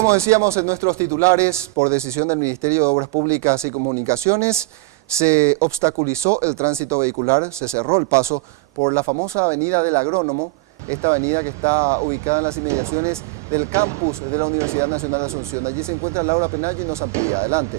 Como decíamos en nuestros titulares, por decisión del Ministerio de Obras Públicas y Comunicaciones, se obstaculizó el tránsito vehicular, se cerró el paso por la famosa Avenida del Agrónomo, esta avenida que está ubicada en las inmediaciones del campus de la Universidad Nacional de Asunción. Allí se encuentra Laura Penayo y nos amplía. Adelante.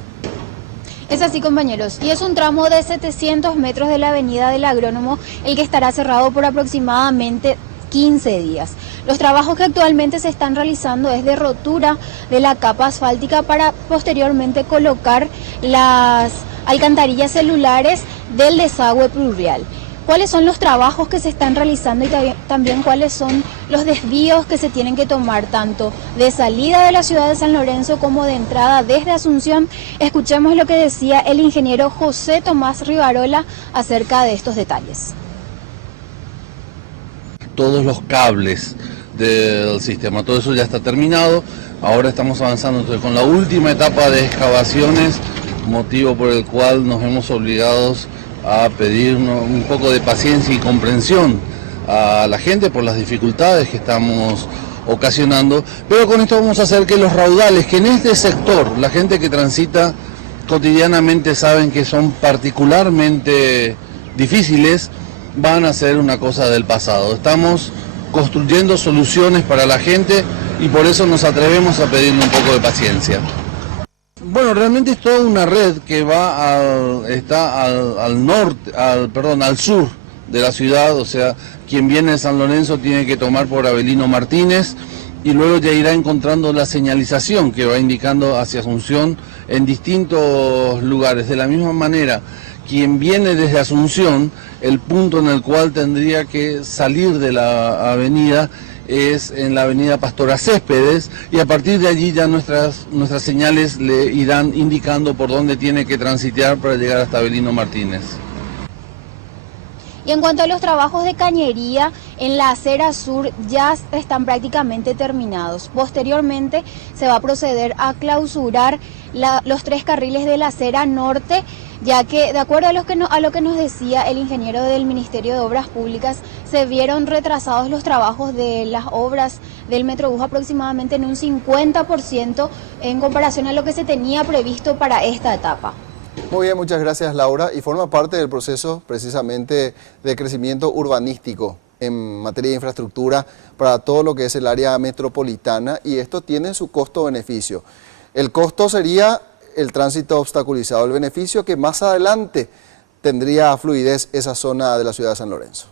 Es así, compañeros, y es un tramo de 700 metros de la Avenida del Agrónomo el que estará cerrado por aproximadamente 15 días. Los trabajos que actualmente se están realizando es de rotura de la capa asfáltica para posteriormente colocar las alcantarillas celulares del desagüe pluvial. ¿Cuáles son los trabajos que se están realizando y también cuáles son los desvíos que se tienen que tomar tanto de salida de la ciudad de San Lorenzo como de entrada desde Asunción? Escuchemos lo que decía el ingeniero José Tomás Rivarola acerca de estos detalles. Todos los cables del sistema, todo eso ya está terminado. Ahora estamos avanzando con la última etapa de excavaciones, motivo por el cual nos hemos obligados a pedir un poco de paciencia y comprensión a la gente por las dificultades que estamos ocasionando, pero con esto vamos a hacer que los raudales, que en este sector la gente que transita cotidianamente saben que son particularmente difíciles, van a ser una cosa del pasado. Estamos construyendo soluciones para la gente y por eso nos atrevemos a pedirle un poco de paciencia. Bueno, realmente es toda una red que va está al sur de la ciudad, o sea, quien viene de San Lorenzo tiene que tomar por Avelino Martínez y luego ya irá encontrando la señalización que va indicando hacia Asunción en distintos lugares. De la misma manera, quien viene desde Asunción, el punto en el cual tendría que salir de la avenida es en la avenida Pastora Céspedes y a partir de allí ya nuestras señales le irán indicando por dónde tiene que transitar para llegar hasta Avelino Martínez. Y en cuanto a los trabajos de cañería en la acera sur ya están prácticamente terminados. Posteriormente se va a proceder a clausurar los 3 carriles de la acera norte, ya que de acuerdo a lo que nos decía el ingeniero del Ministerio de Obras Públicas, se vieron retrasados los trabajos de las obras del Metrobús aproximadamente en un 50% en comparación a lo que se tenía previsto para esta etapa. Muy bien, muchas gracias Laura, y forma parte del proceso precisamente de crecimiento urbanístico en materia de infraestructura para todo lo que es el área metropolitana, y esto tiene su costo-beneficio. El costo sería el tránsito obstaculizado, el beneficio que más adelante tendría fluidez esa zona de la ciudad de San Lorenzo.